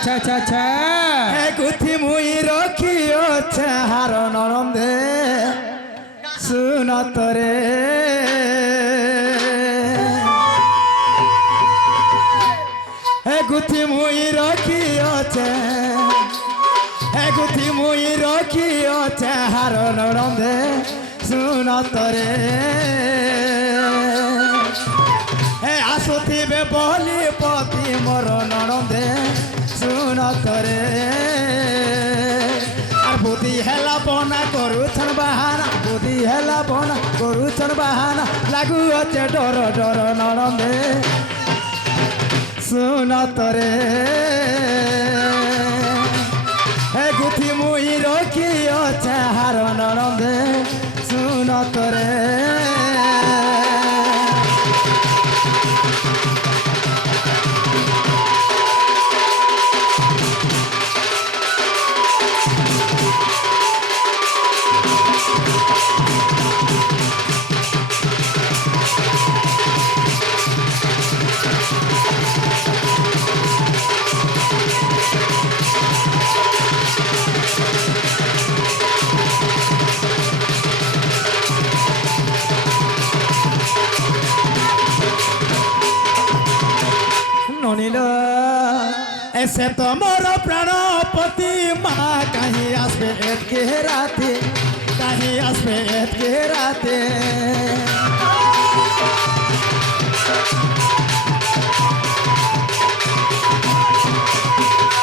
আচ্ছা আচ্ছা আচ্ছা হে গুথি মুই রখিও চাহার নরন্দে শুনতরে হে গুথি মুই রখিও হে গুথি মুই রখিও চাহার নরন্দে শুনতরে হে আসুথিবে বলি পতি মোর নরন্দে শুনতরে আর বুদ্ধি হেলা বনা করুছন বাহানা বুদ্ধি হেলা বনা করুছন বাহানা লাগু আছে ডর ডর নরন্দে শুনতরে হে গুথি মুই রখি চাহার নরন্দে শুনতরে ননিল এসে তোমার প্রাণপতি মা কাহি আসবে এতকে রাতে কাহি আসবে এতকে রাতে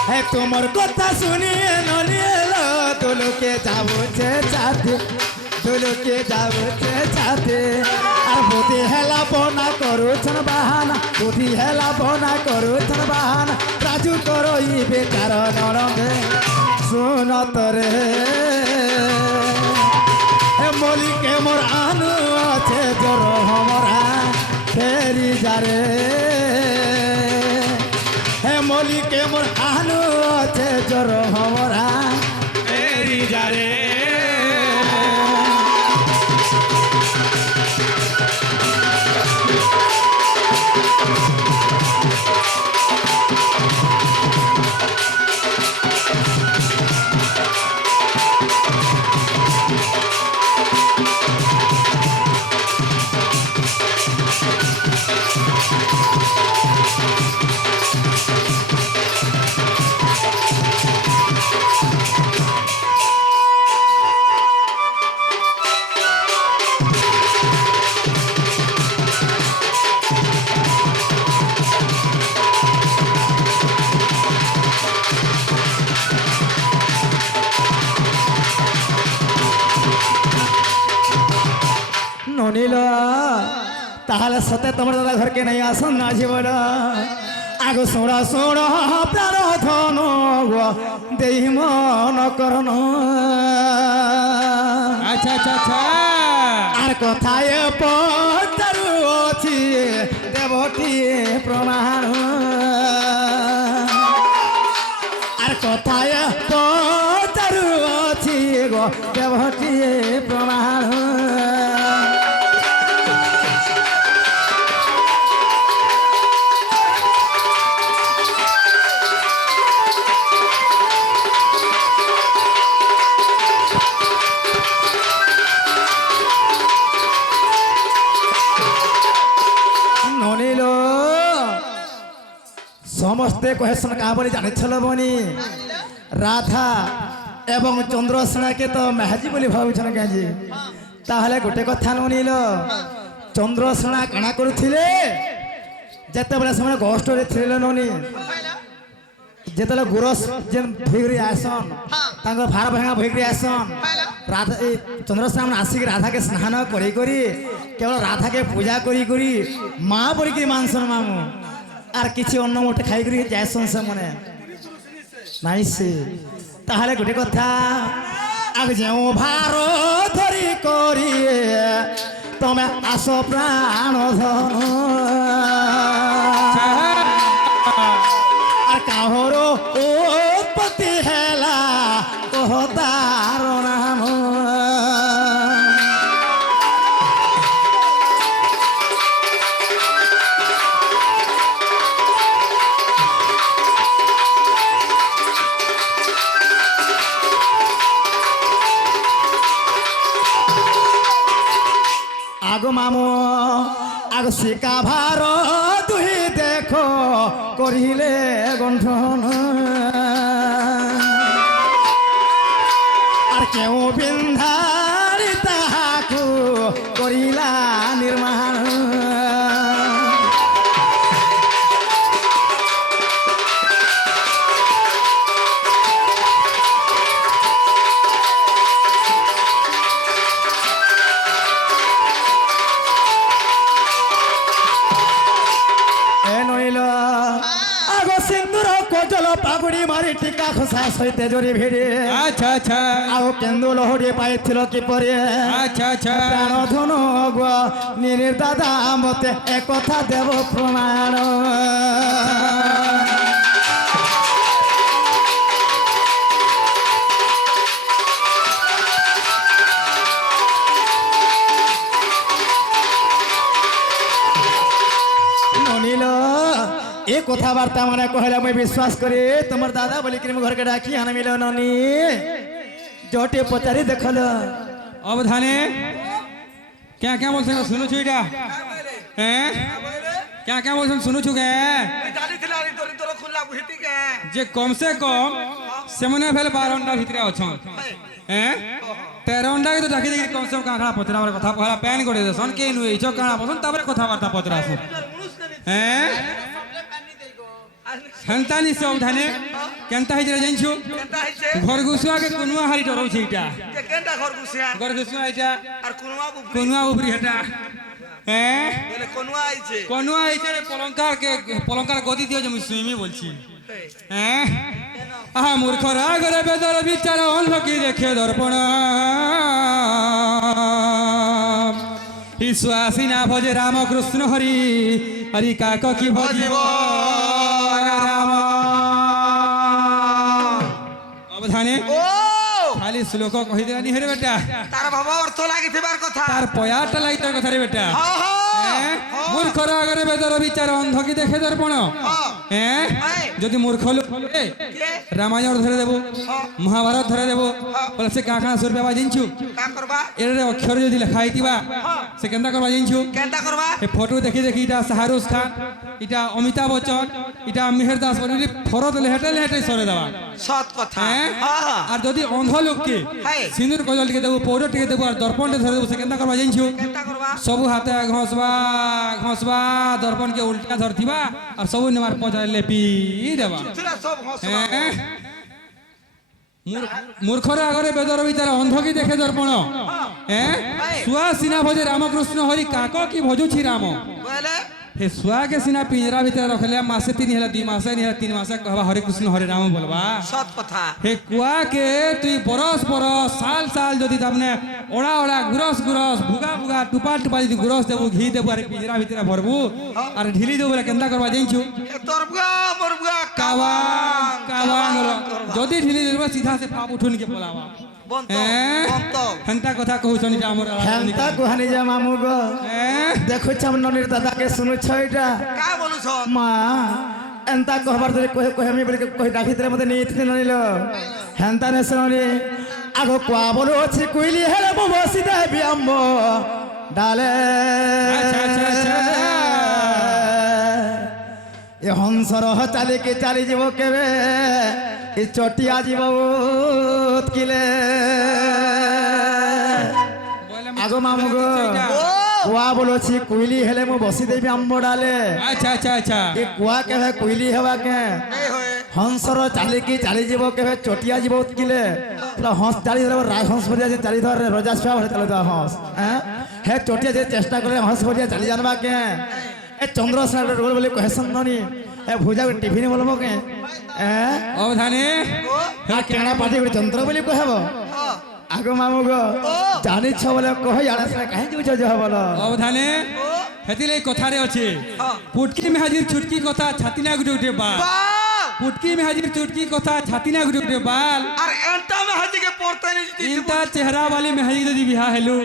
হে তোমার কথা শুনিয়ে ননিল তোলকে যাবো যে চাতে তোলকে যাবো যে চাতে আর বুদ্ধি হেলা বনা করুছন বাহানা বুদ্ধি হেলা বনা করুছন বাহানা রাজু করো ই বেকার নরন্দে শুনতরে হে মলিকে মোর আনু আছে জোর হমরা ফেরি যারে হে মলিকে মোর আনু আছে জোর হমরা ফেরি যারে ননিল তাহলে সতে তোমার দাদা ঘরকে নাই আসন না জীবন আগ শোড়া শোড় প্রাণ ধন দেই মন করন আচ্ছা আচ্ছা আচ্ছা আর কথায় পচারু অছি দেবটিয়ে প্রমাণ আর কথায় পচারু অছি গো দেবটিয়ে প্রমাণ সমস্তে কহেছেন কা বলে জানিছিল বনি রাধা এবং চন্দ্রসেনাকে তো মেহাজি বলে ভাবুছেন কাজি তাহলে গোটে কথা ননিল চন্দ্রসেনা কাଣା করুଥିଲେ যেতবেলে ସେମାନେ ଗଷ୍ଟରେ ଥିଲେ ନନି যেতবেলে গুরস যেন ভইগরি আসন তাঙ্কর ভার ভাঙা ভইগরি আসন রাধা চন্দ্রসেনা মানে আসিক রাধাকে স্নান করি করি কেবল রাধাকে পূজা করি করি মা বলিকি মানসন মামু আর কিছু অন্য মোটে খাই করি যাইসন সে মনে নাইছে তাহলে গোটে কথা আগ যে ভার ধরি করি তুমি আস প্রাণ ধন আর কাহর উৎপত্তি হেলা কহতার নাম আগো মামু আগ শিকা ভার তুই দেখো করিলে গন্ঠন আর কেউ বিন্ধারি তাহাকু করিলা নির্মাণ সিন্দুর কজল পাগুড়ি মারি টিকা খোসা সইতে জড়ি ভিড়ে আচ্ছা আচ্ছা আও কেন্দু লহড়ি পাইছিল কি পরে আচ্ছা আচ্ছা প্রাণ ধনু গো নির দাদা মতে একথা দেব প্রমাণ এ কথাবার্তা মানে কহিলা মুই বিশ্বাস করি তোমার দাদা বলি কি ঘরকে ডাকি আনমিল ননি জটে পচারি দেখল অবধানে क्या क्या बोलते हैं सुनो छु এটা হ্যাঁ क्या क्या बोलते हैं सुनो छु কে যে কমসে কম সেমনে ফেল 12 ঘন্টা ভিতরে অছন হ্যাঁ 13 ঘন্টা তো ডাকি দেখি কমসে কম কাঁকড়া পতরা আমার কথা পড়া প্যান করে দেছন কে নুই চ কাঁকড়া পছন্দ তারপরে কথাবার্তা পতরা আছে হ্যাঁ হেন্তানি সব ধানে কেনতা হইছে জানছু ঘর গুছুয়া কে কোনুয়া হারি ডরউছি এটা যে কেনটা ঘর গুছিয়া এটা আর কোনুয়া উপরি হেটা হ্যাঁ মানে কোনুয়া আইছে কোনুয়া আইছে রে পলঙ্কার গদি দিও যে মুই সুইমি বলছি হ্যাঁ আহা মূর্খরা গরে বেদর বিচার অন্ধকি দেখে দর্পণ ईश्वासी ना भजे राम कृष्ण हरि हरि काक की भजिब राम अवधाने ও खाली श्लोक कहि देनी हेरे बेटा তার বাবা অর্থ লাগিবার কথা तार पयाटा लागि तार কথা रे बेटा হ্যাঁ হ্যাঁ मूर्खर आगे बेदर विचार अंध की देखे दर्पण हैं যদি মূর্খ লোক হলে রামায়ণ ধরে দেব মহাভারত ধরে দেব বলে সে কাকা সুরবে বাজিনছু কাম করবা এর অক্ষর যদি লেখা হইতিবা সে কেনটা করবা জানছু কেনটা করবা এই ফটো দেখি দেখি এটা শাহরুখ খান এটা অমিতাভ বচ্চন এটা মেহের দাস বলি ফরত লেহেটে সরে দেওয়া সৎ কথা হ্যাঁ হ্যাঁ আর যদি অন্ধ লোককে হ্যাঁ। সিন্দুর কজল টিকে দেবো পৌডর টিকে দেবো আর দর্পণটা ধরে দেবো সে কেনটা করবা জানছু কেনটা করবা সবু হাতে ঘসবা দর্পণ কে উল্টা ধরতিবা আর সবু নেবার পচারে লেপি দেবা তুলা সব হসবা হ্যাঁ মূর্খর আগরে বেদর ভিতরে অন্ধ কি দেখে দর্পণ হ্যাঁ সুয়া সিনা ভজে রামকৃষ্ণ হরি কাক কি ভজুছি রাম বলে हे सुआ के सिना पिंजरा भीतर रखले मासे 3 हेला 2 मासे नहीं हेला 3 मासे कहबा हरे कृष्ण हरे राम बोलबा সৎ কথা हे कुआ के तुई बरस बरस साल साल जदि तमने ओड़ा ओड़ा गुरस गुरस भुगा भुगा टुपा टुपा जदि गुरस देबू घी देबू अरे पिंजरा भीतर भरबू अरे ढिली देबू केनता करबा जाइछु এ তরবুয়া মরবুয়া कावान जदि ढिली देबू सीधा से पाप उठुन के बोलावा বন্ত हैं বন্ত हंता कथा कहउछनी जे हमर হেনতা কুহানি যা মামু গো हैं দেখুছ ননির দাদাকে শুনুছ এটা কা বলুছ মা এন্তা কহবার ধরে কহে কহে আমি বলি কহে ডাকিতে মতে নিয়ে ইতনে ননিল হেনতা নে শুনি আগো কোয়া বলো আছে কইলি হেলে বসি দেবি আম্ব ডালে अच्छा अच्छा अच्छा এ হংসর চালিকে চালি যাব কেবে এ চটিয়া যাব উৎকিলে আগো মামু গো কুয়া বলছি কুইলি হেলে মু বসি দেবি আম্ব ডালে अच्छा अच्छा अच्छा এ কুয়া কেবে কুইলি হবা কে এই হয়ে হংসর চালিকি চালি যাব কেবে চটিয়া যাব উৎকিলে হংস চালি ধরব রাজহংস ভরিয়া যে চালি ধরে রজা ছুয়া ভরে চালি ধর হংস হ্যাঁ হে চটিয়া যে চেষ্টা করে হংস ভরিয়া চালি জানবা কে এ চন্দ্রসেনা রোল বলে কহে সন্ননি এ ভুজা টিফিন বলবো কে হ্যাঁ अवधाने আর কেনা পাটি করে চন্দ্র বলে কহব হ্যাঁ আগো মামু গো জানিছ বলে কহ জানা সেটা কাহে যাউছ যহ বল अवधाने হেতিলে কথারে আছে পুটকি মে হাজির ছুটকি কথা ছাতিনা গুটে উঠে বাল বাহ পুটকি মে হাজির ছুটকি কথা ছাতিনা গুটে উঠে বাল আর এন্টা মে হাজিকে পড়তে নি ইনতা চেহারা वाली में हाजी যদি বিহা হেলু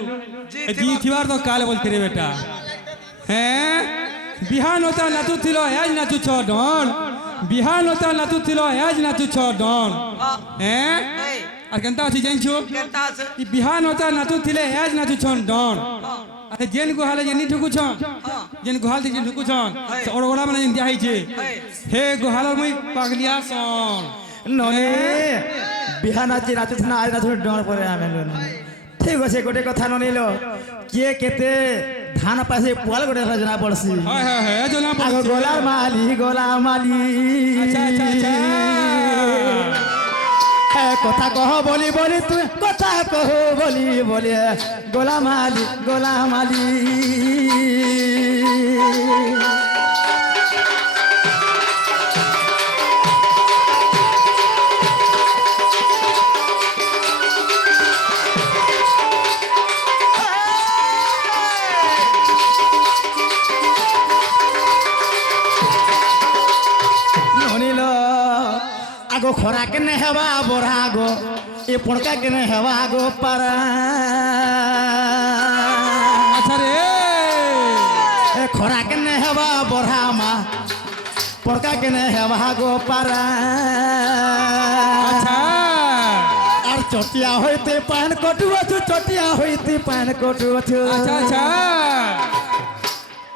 জি থিবার তো কাল বলতে রে বেটা হ্যাঁ বিহান হতা নাচু ছিল আজ নাচু ছ ডন বিহান হতা নাচু ছিল আজ নাচু ছ ডন হ্যাঁ আর কেনতা আছে জানছো কেনটা আছে ই বিহান হতা নাচু ছিলে আজ নাচু ছ ডন আরে জেন গুহালে জেনি ঢুকুছন জেন গুহাল থেকে ঢুকুছন অড়গড়া মানে যেন দিয়াইছে হে গুহাল মুই পাগলিয়া সন ননে বিহা নাচি নাচুছ না আজ নাচুছ ডর পরে আমি ঠিক আছে গোটে কথা ননিল কিয়ে কেতে ধান পাশে পুয়াল গোটে জনা পড়ছি হয় হয় হয় জনা আগ পড়ছে গোলা মালি আচ্ছা আচ্ছা আচ্ছা কথা কহ বলি বলি তুই কথা কহ বলি বলি গোলা মালি ননিল আগো খরা কেনে হেবা বড়া গো এ পড়কা কেনে হেবা গো পারা আচ্ছা রে এ খরা কেনে হেবা বড়া মা পড়কা কেনে হেবা গো পারা আচ্ছা আর চটিয়া হইতে পান কটুয়াছু চটিয়া হইতে পান কটুয়াছু আচ্ছা আচ্ছা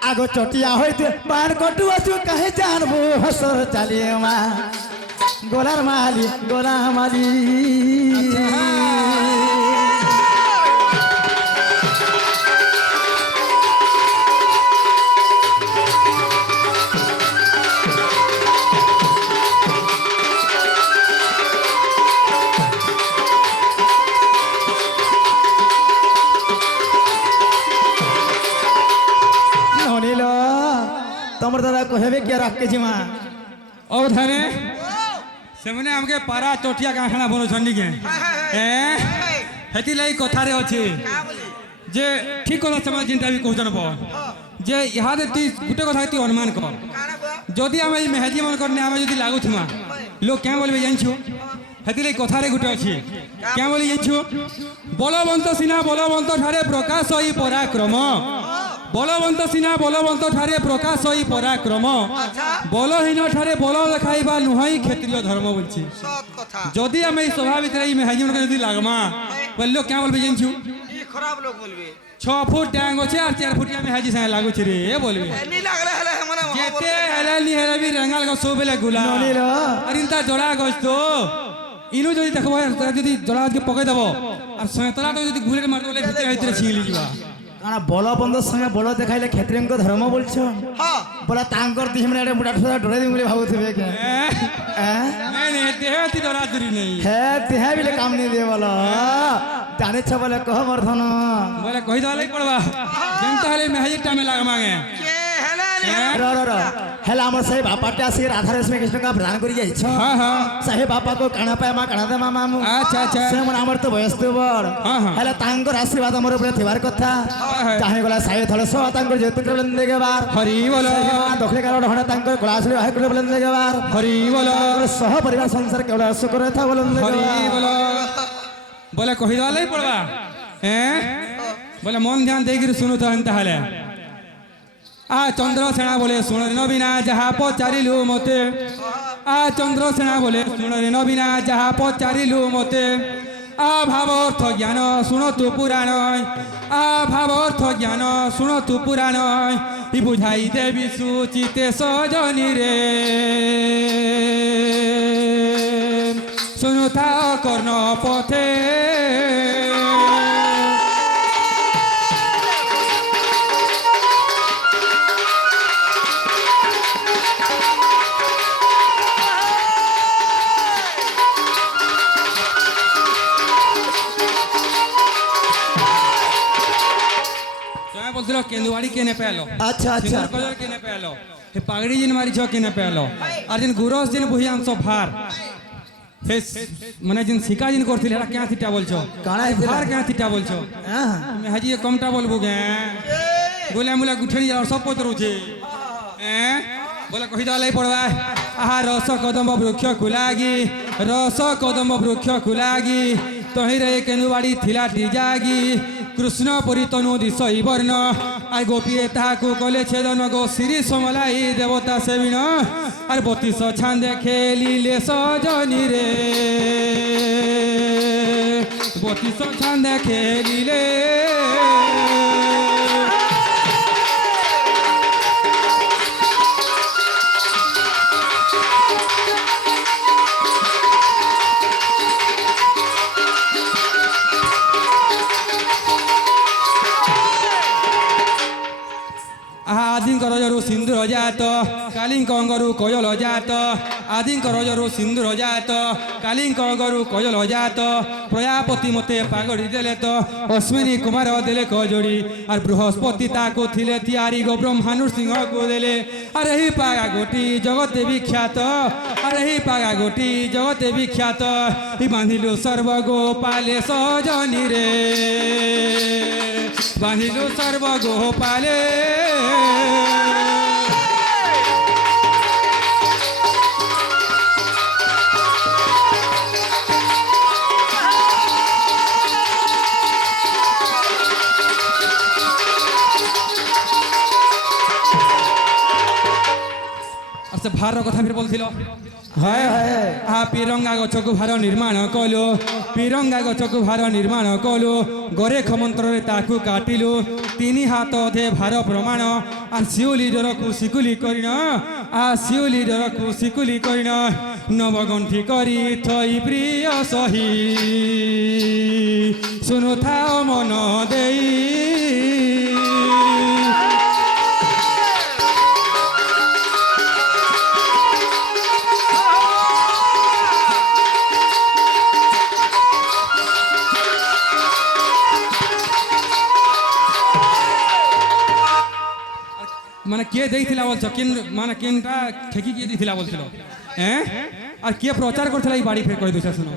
আগো চটিয়া হইতে পান কটুয়াছু কাহে জানবো হসর চালিয়ে মা গোলার মালি ননিল তোমার দাদা কহেবে কে রাখকে জিমা ও ধানে সেমনে আমাকে পারা চটিয়া কাঁখানা বনুছন নিকে হ্যাঁ হেতি লাগি কথারে আছে যে ঠিক কথা সময় যেটা আমি কହୁছন যে ইহাদে তুই গোটে কথা তুই অনুমান কর যদি আমি এই মেহেদি মন করনে আমি যদি লাগুথিমা লোক কেন বলবে জানছো হেতি লাগি কথারে গোটে আছে কেন বলি জানছো বলবন্ত সিনা বলবন্ত ঠারে প্রকাশ হই পরাক্রম বলবন্ত সিনা বলবন্ত ঠারে প্রকাশ হই পরাক্রম বলহীন ঠারে বল দেখাইবা নুহই ক্ষত্রিয় ধর্ম বলছি সৎ কথা যদি আমি এই সভা ভিতরে এই মেহাজি মনে যদি লাগমা বললো কেন বলবে জানছু ই খারাপ লোক বলবে 6 ফুট ট্যাঙ্ক আছে আর 4 ফুটিয়া মেহাজি সাথে লাগুছি রে এ বলবে এনি লাগলে হলে মানে যেতে হেলে নি হেলে বি রেঙ্গাল গো সবেলে গুলা ননিল আর ইনতা জড়া গছ তো ইনু যদি দেখবো যদি জড়া আজকে পকাই দেব আর সয়তলা তো যদি ঘুরে মারতে বলে ভিতরে ভিতরে ছিঁলি যাবা কারণ বল বন্ধুর সঙ্গে বল দেখাইলে ক্ষেত্রীয়ঙ্ক ধর্ম বলছো হ্যাঁ বলা তাঙ্কর দিহি মানে মুটা ঠোরা ডরে দিম বলে ভাবুথিবে কে নাই নাই দেহতি ডরা দূরি নেই হ্যাঁ তেহা বিলে কাম নেই দিয়ে বল জানেছ বলে কহ বর্ধন বলে কই দালাই পড়বা যেনতা হলে মেহাজি টাইমে লাগমাগে কে হেলে নি র হেলা আমার সেই বাপাটা আসি রাধা রেশমি কৃষ্ণ কা প্রদান করি যাইছ হ্যাঁ হ্যাঁ সেই বাপা কো কানা পায় মা কানা দে মামা মু আচ্ছা আচ্ছা সে মানে আমার তো বয়স তো বড় হ্যাঁ, হ্যাঁ। হেলা তাঙ্কর আশীর্বাদ আমার উপরে থিবার কথা হ্যাঁ। চাহে গলা সাই থলে সো তাঙ্কর যেতে বলেন দেগেবার হরি বল দক্ষিণ কারণ হণা তাঙ্কর গলা আসলে হাই করে বলেন দেগেবার হরি বল সহ পরিবার সংসার কেবল সুখ করে থা বলেন হরি দেগেবার বল বলে কহি দালাই পড়বা হ্যাঁ বলে মন ধ্যান দেইকি শুনু তো তাহলে আ চন্দ্রসেনা বলে শুণরে নবীনা যাহা পচারিলু মতে আ চন্দ্রসেনা বলে শুণরে নবীনা যাহা পচারিলু মতে আ ভাবর্থ জ্ঞান শুণতু পুরাণ আ ভাবর্থ জ্ঞান শুণতু পুরাণ ই বুঝাই দেবী সুচিতে সজনী রে শুনুথা কর্ণ পথে বলছিল কেন্দুয়াড়ি কেনে পেলো আচ্ছা আচ্ছা সিন্দুর কলর কেনে পেলো হে পাগড়ি জিন মারিছ কেনে পেলো আর জিন গুরস জিন বুহি আনছ ভার হে মানে জিন শিকা জিন করছিল এরা কেন থিটা বলছো কাଣା ହେଇଥିଲା? ভার কেন থিটা বলছো হ্যাঁ আমি হাজি কমটা বলবো গে গোলা মুলা গুঠেনি আর সব পতরুছে হ্যাঁ বলে কহি দালাই পড়বা আহা রস কদম্ব বৃক্ষ কুলাগি রস কদম্ব বৃক্ষ কুলাগি তহিরে কেনুবাড়ি থিলা জাগি কৃষ্ণ পরিতনু দিশই বর্ণ আর গোপীয়ে তাহাকু কলে ছেদন গো শ্রী সমলাই দেবতা সেবিন আর 32 ছান্দে খেলিলে সজনী রে 32 ছান্দে খেলিলে ଜାତ କାଲିଙ୍କ ଅଙ୍ଗରୁ କୋୟଲ ଜାତ ଆଦିଙ୍କ ରଜରୁ ସିନ୍ଦୁର ଜାତ କାଲିଙ୍କ ଅଙ୍ଗରୁ କୋୟଲ ଜାତ ପ୍ରଜାପତି ମୋତେ ପାଗଡ଼ି ଦେଲେ ତ ଅଶ୍ୱିନୀ କୁମାର ଦେଲେ କଜୋଡ଼ି আর বৃহস্পতি তাকু থিলে তিয়ারি গো ব্রহ্মানুর সিংহকু দেলে আর এই পাগা গোটি জগতে বিখ্যাত আর এই পাগা গোটি জগতে বিখ্যাত ই বাঁধিলু সর্বগোপালে সজনী রে বাঁধিলু সর্বগোপালে ভার কথা ফির বলছিল হয় হয় পিরঙ্গা গছকু ভার নির্মাণ কলু পিরঙ্গা গছকু ভার নির্মাণ কলু গরে ক্ষমন্ত্রে তাকু কাটিলু তিনি হাত অধে ভার প্রমাণ আর শিউলি ডরকু শিকুলি করিন আর শিউলি ডরকু শিকুলি করিন নবগণ্ঠি করি থই প্রিয় সহি শুনু থাও মন দেই মানে কে দেইছিলা বলছো কিন মানে কিনটা ঠেকি কে দিছিলা বলছিল হ্যাঁ আর কে প্রচার করছিল এই বাড়ি ফের কই দিছ শুনো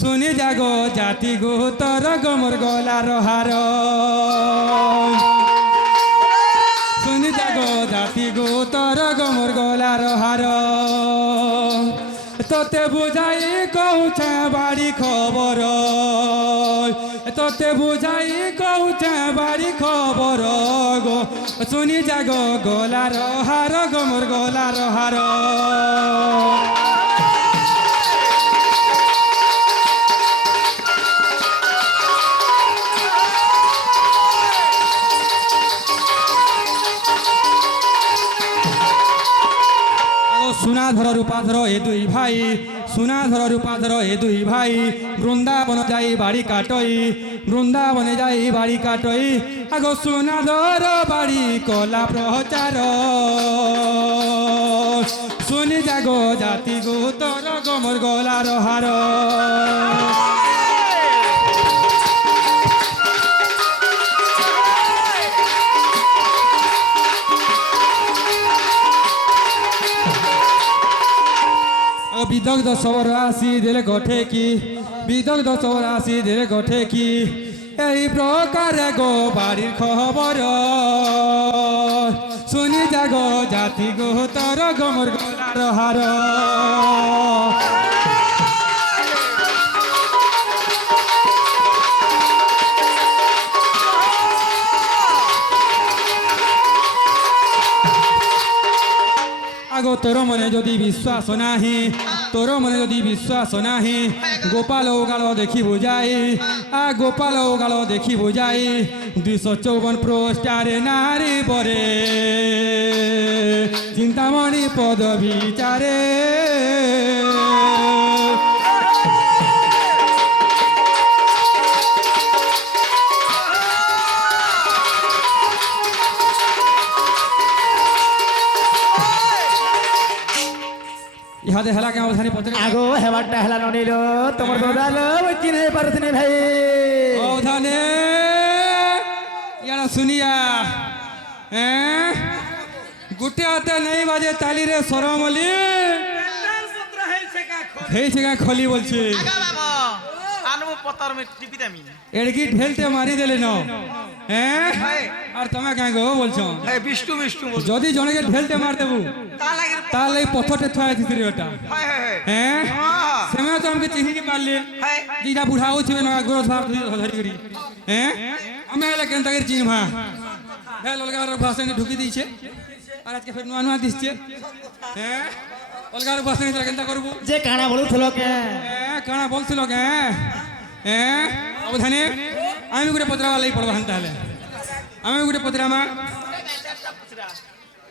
শুনি জাগো জাতি গো তর গমর গলার হার শুনি জাগো জাতি গো তর গমর গলার হার তোতে বুঝাই কৌছে বাড়ি খবর তোতে বুঝাই কৌছে বাড়ি খবর গো শুনি জাগো গলার হার গমর গলার হার সুনাধর রূপাধর এ দুই ভাই সুনাধর রূপাধর এ দুই ভাই বৃন্দাবন যাই বাড়ি কাটই বৃন্দাবনে যাই বাড়ি কাটই আগো সুনাধর বাড়ি কলা প্রচার শুনি জাগো জাতি গো তর গমর গলার হার বিদগ্ধ সবর আসি দিলে গঠে কি বিদগ্ধ সবর আসি দিলে গঠে কি এই প্রকারে গো বাড়ির খবর শুনি জাগো জাতি গো তর গমর গলার হার আগো তোর মনে যদি বিশ্বাস নাহি তোর মনে যদি বিশ্বাস নাহি গোপাল গাল দেখি বুঝাই গোপাল গাল দেখি বুঝাই 254 পৃষ্ঠারে নারী পরে চিন্তামণি পদ বিচারে ইহাদে হেলা কেন অবধানি পত্রে আগো হেবারটা হেলা ননিল তোমার দোদাল চিনে পারছনি ভাই অবধানে ইয়ারা শুনিয়া হ্যাঁ গুটে হাতে নেই বাজে তালি রে সরমলি হেইছে কা খলি বলছে এড়কি ঢেলতে মারি দেলে ন হ্যাঁ আর তুমি কেন গো বলছো বিষ্ণু বিষ্ণু যদি জনকে ঢেলতে মার দেবু তাহলে এই পথরটা থুয়া আছে এটা হ্যাঁ সেমে তো আমাকে চিনি পারলে যেটা বুড়া হচ্ছে না গোর ধরি করি হ্যাঁ আমি এলা কেন তাকে চিনভা হ্যাঁ অলগার ভাষণে ঢুকি দিয়েছে আর আজকে ফের নয়া নয়া দিচ্ছে হ্যাঁ অলগার ভাষণে কেনটা করবো যে কানা বলুছিল কে হ্যাঁ কানা বলছিল কে হ্যাঁ অবধানে আমি গোটে পচরাবা লাগি পড়বা তাহলে আমি গোটে পচরামা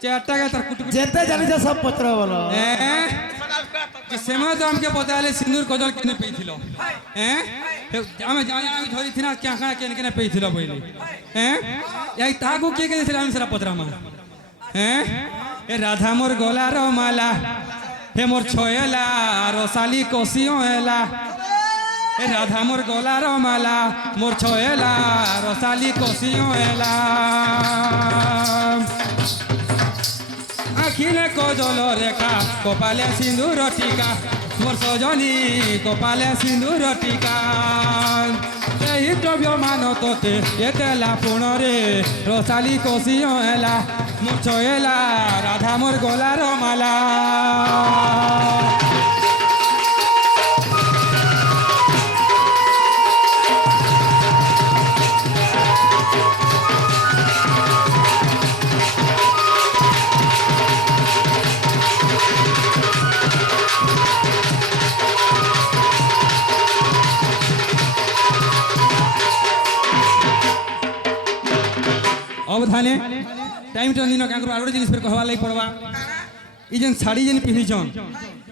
চারটা গায়ে তার কুটুকুটি যেতে জানিছ সব পত্র বলো হ্যাঁ যে সেমা তো আমাকে পচালে সিন্দুর কজল কেনে পেয়েছিল হ্যাঁ আমি জানি আমি ধরিছি না ক্যা কানা কেনে কেনে পেয়েছিল বইলি হ্যাঁ এই তাকু কে কে দিছিল আমি সেটা পচরামা হ্যাঁ এ রাধা মোর গলার মালা হে মোর ছয়েলা রসালি কষিও এলা এ রাধা মোর গলার মালা মোর ছয়েলা রসালি কষিও এলা আখিলে কজল রেখা কপালে সিঁদুর টিকা মোর সজনী কপালে সিঁদুর টিকা এই দ্রব্য মান তোতে এতেলা পুণরে রসালি কষিও এলা মোর ছয়েলা রাধা মোর গলার মালা अवधाने टाइम टा दिन क्या आरो जिनिस फिर कहवा लगी पड़वा ई जेन साड़ी जेन पिन्हिछन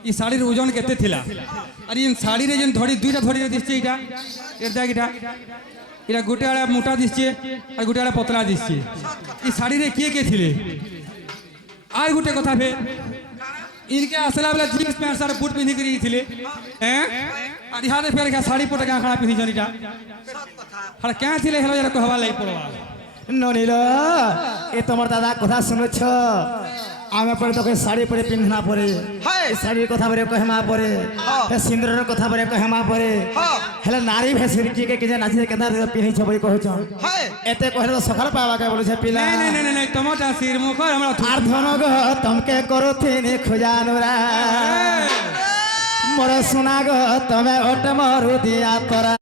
ई साड़ीर ओजन केते थिला और ई साड़ी रे जेन धड़ी दुईटा धड़ी रे दिसছে এটা এর দেখ এটা গোটে আড়া মোটা দিসছে আর গোটে আড়া পতলা দিসছে ई साड़ी रे কে কে থিলে আর গোটে কথা ফে इनके असला वाला जीन्स पैंट सारे बूट पिन्हि करी थिले हैं और इहादे फेर का साड़ी पोटा का खड़ा पिन्हि जनिटा हर क्या थिले हेलो जरा कहवा लगी पड़वा ননিল এ তোমার দাদা কথা শুনেছ আমি পরে তোকে শাড়ি পরে পিন্ধনা পরে হ্যাঁ। শাড়ির কথা পরে কহেমা পরে সিন্দুরের কথা পরে কহেমা পরে হ্যাঁ। হেলে নারী ভেসির কি যে নাচি কেদার পিন্ধিছ বই কহছ হয় এতে কহলে তো সকাল পাওয়াকে বলেছে পিলা नहीं नहीं नहीं नहीं टमाटा सिर मुख हमरा আর ধন গো তমকে করথিনি খোজানুরা মোর সোনা গো তবে ওট মরু দিয়া তোরা